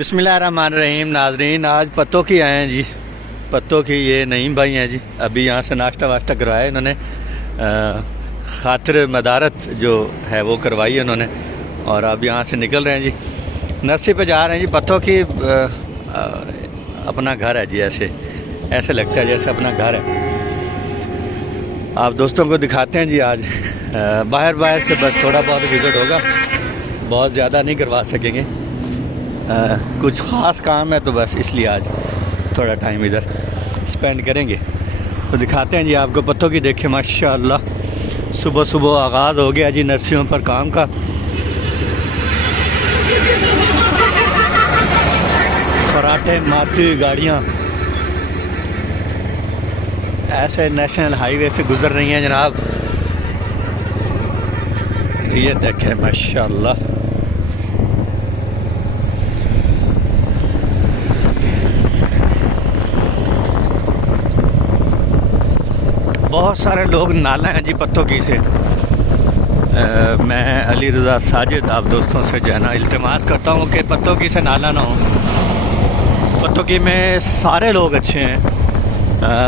बिस्मिल्लाहिर्रहमानिर्रहीम। नाजरीन, आज पत्तों की आए हैं जी। पत्तों की ये नईम भाई हैं जी। अभी यहाँ से नाश्ता वाश्ता करवाया इन्होंने, खातिर मदारत जो है वो करवाई है उन्होंने, और अब यहाँ से निकल रहे हैं जी। नर्सरी पे जा रहे हैं जी। पत्तों की अपना घर है जी। ऐसे लगता है जैसे अपना घर है। आप दोस्तों को दिखाते हैं जी। आज बाहर से बस थोड़ा बहुत विज़िट होगा, बहुत ज़्यादा नहीं करवा सकेंगे। कुछ ख़ास काम है तो बस इसलिए आज थोड़ा टाइम इधर स्पेंड करेंगे। तो दिखाते हैं जी आपको पत्तों की। देखें माशाअल्लाह, सुबह सुबह आगाज़ हो गया जी नर्सरियों पर काम का। फराटे मारती हुई गाड़ियाँ ऐसे नेशनल हाईवे से गुज़र रही हैं जनाब। ये देखें माशाअल्लाह, बहुत सारे लोग नाला हैं जी पत्तों की से। मैं अली रज़ा साजिद आप दोस्तों से जो है ना इल्तिमास करता हूँ कि पत्तों की से नाला ना हो। पत्तों की में सारे लोग अच्छे हैं।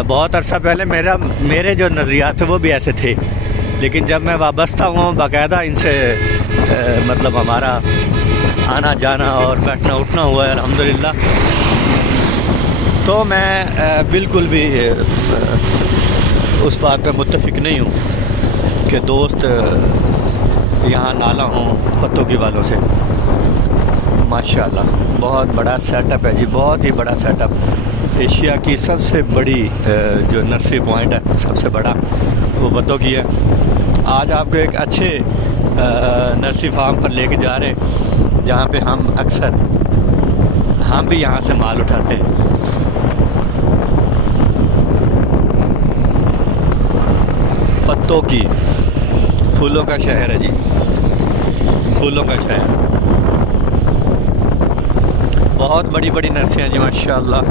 बहुत अरसा पहले मेरे जो नज़रियात थे वो भी ऐसे थे, लेकिन जब मैं वाबस्ता हुआ बाकायदा इनसे मतलब हमारा आना जाना और बैठना उठना हुआ है अल्हम्दुलिल्लाह, तो मैं बिल्कुल भी उस बात पे मुत्तफिक नहीं हूँ कि दोस्त यहाँ नाला हों पत्तों की वालों से। माशाल्लाह बहुत बड़ा सेटअप है जी, बहुत ही बड़ा सेटअप। एशिया की सबसे बड़ी जो नर्सरी पॉइंट है, सबसे बड़ा, वो पत्तों की है। आज आपको एक अच्छे नर्सरी फार्म पर लेके जा रहे हैं जहाँ पे हम भी यहाँ से माल उठाते हैं। पत्तों की, फूलों का शहर है जी, फूलों का शहर। बहुत बड़ी बड़ी नर्सरियाँ जी माशाल्लाह।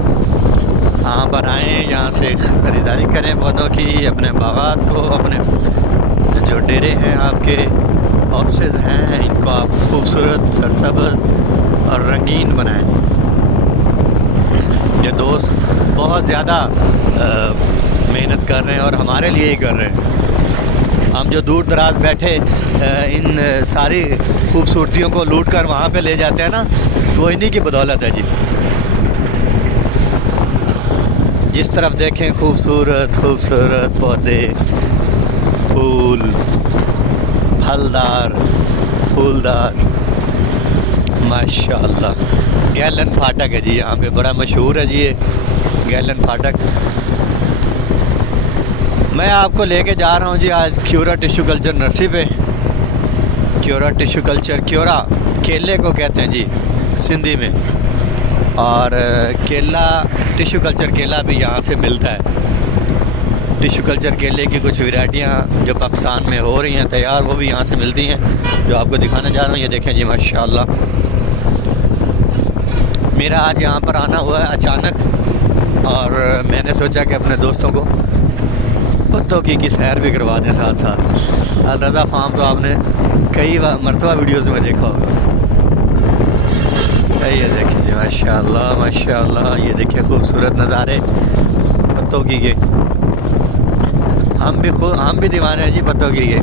यहाँ पर आएँ, यहाँ से ख़रीदारी करें पौधों की, अपने बागात को, अपने जो डेरे हैं, आपके ऑफिस हैं, इनको आप खूबसूरत, सरसब्ज़ और रंगीन बनाएं। ये दोस्त बहुत ज़्यादा मेहनत कर रहे हैं और हमारे लिए ही कर रहे हैं। हम जो दूर दराज बैठे इन सारी खूबसूरतियों को लूट कर वहाँ पे ले जाते हैं ना, तो इन्हीं की बदौलत है जी। जिस तरफ देखें खूबसूरत खूबसूरत पौधे, फूल, फलदार, फूलदार, माशाअल्लाह। गैलन फाटक है जी यहाँ पे, बड़ा मशहूर है जी ये गैलन फाटक। मैं आपको लेके जा रहा हूँ जी आज क्योरा टिश्यू कल्चर नर्सरी पे। क्योरा टिश्यू कल्चर, क्योरा केले को कहते हैं जी सिंधी में, और केला, टिश्यू कल्चर केला भी यहाँ से मिलता है। टिश्यू कल्चर केले की कुछ वैरायटियाँ जो पाकिस्तान में हो रही हैं तैयार, वो भी यहाँ से मिलती हैं, जो आपको दिखाने जा रहा हूँ। ये देखें जी माशाल्लाह। मेरा आज यहाँ पर आना हुआ है अचानक, और मैंने सोचा कि अपने दोस्तों को पत्तों की सैर भी करवा दें साथ साथ। अल रज़ा फार्म तो आपने कई मरतबा वीडियोज़ में देखा होगा। ये देखें जी माशाल्लाह माशाल्लाह। ये देखिए खूबसूरत नज़ारे पत्तों की के। हम भी दीवाने हैं जी पत्तों की के।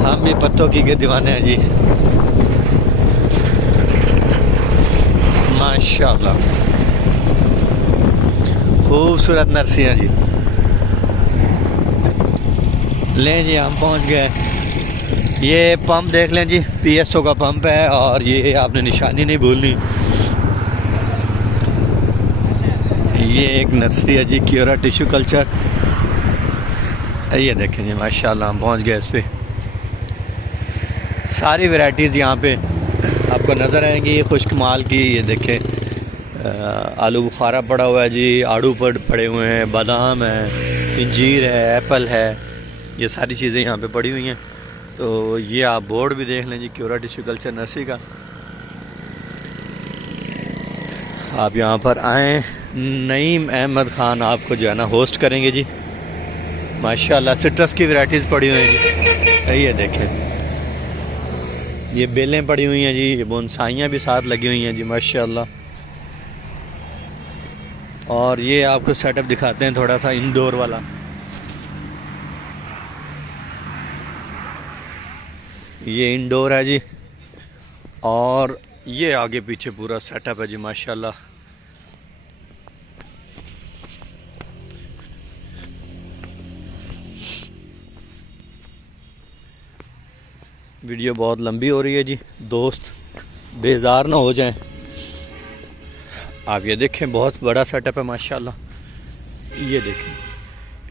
हम भी पत्तों की के दीवाने हैं जी माशाल्लाह। खूबसूरत नर्सरियाँ जी। लें जी, हम पहुंच गए। ये पंप देख लें जी, PSO का पंप है, और ये आपने निशानी नहीं भूलनी। ये एक नर्सरी है जी क्योरा टिश्यू कल्चर। ये देखें जी माशाल्लाह, हम पहुंच गए इस पे। सारी वैरायटीज़ यहाँ पे आपको नज़र आएंगी खुश्क माल की। ये देखें आलू बुखारा पड़ा हुआ है जी, आड़ू पड़े हुए हैं, बादाम है, इंजीर है, एप्पल है, ये सारी चीज़ें यहाँ पे पड़ी हुई हैं। तो ये आप बोर्ड भी देख लें जी क्योरा टिश्यू कल्चर नर्सरी का। आप यहाँ पर आएँ, नईम अहमद ख़ान आपको जो है ना होस्ट करेंगे जी माशाल्लाह। सिट्रस की वैरायटीज़ पड़ी हुई हैं। ये देखें ये बेलें पड़ी हुई हैं जी, ये बोनसाइयाँ भी साथ लगी हुई हैं जी माशाल्लाह। और ये आपको सेटअप दिखाते हैं थोड़ा सा इंडोर वाला। ये इंडोर है जी, और ये आगे पीछे पूरा सेटअप है जी माशाल्लाह। वीडियो बहुत लंबी हो रही है जी, दोस्त बेजार ना हो जाएं। आप ये देखें, बहुत बड़ा सेटअप है माशाल्लाह। ये देखें,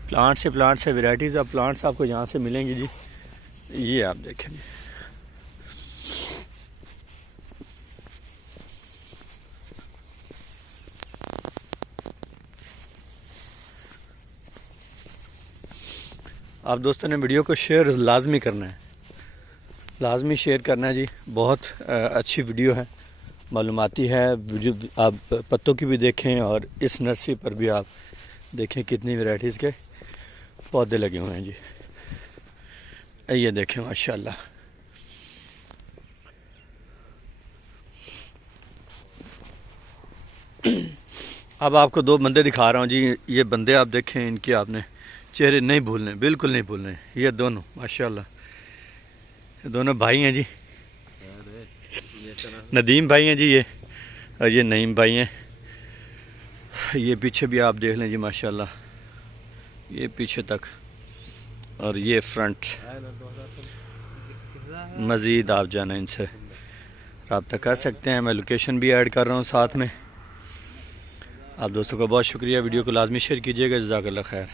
प्लांट से वैरायटीज़ ऑफ प्लांट्स आपको यहाँ से मिलेंगी जी। ये आप देखें, आप दोस्तों ने वीडियो को शेयर लाजमी करना है, लाजमी शेयर करना है जी। बहुत अच्छी वीडियो है, मालूमाती है वीडियो। आप पत्तों की भी देखें और इस नर्सरी पर भी आप देखें कितनी वैरायटीज़ के पौधे लगे हुए हैं जी। ये देखें माशाल्लाह। अब आपको दो बंदे दिखा रहा हूँ जी। ये बंदे आप देखें, इनके आपने चेहरे नहीं भूलने, बिल्कुल नहीं भूलने। ये दोनों माशाल्लाह, ये दोनों भाई हैं जी। नदीम भाई हैं जी ये, और ये नईम भाई हैं। ये पीछे भी आप देख लें जी माशाल्लाह, ये पीछे तक, और ये फ्रंट। मज़ीद आप जाना इनसे रब्ता कर सकते हैं, मैं लोकेशन भी ऐड कर रहा हूँ साथ में। आप दोस्तों का बहुत शुक्रिया, वीडियो को लाजमी शेयर कीजिएगा। जज़ाकल्लाह खैर।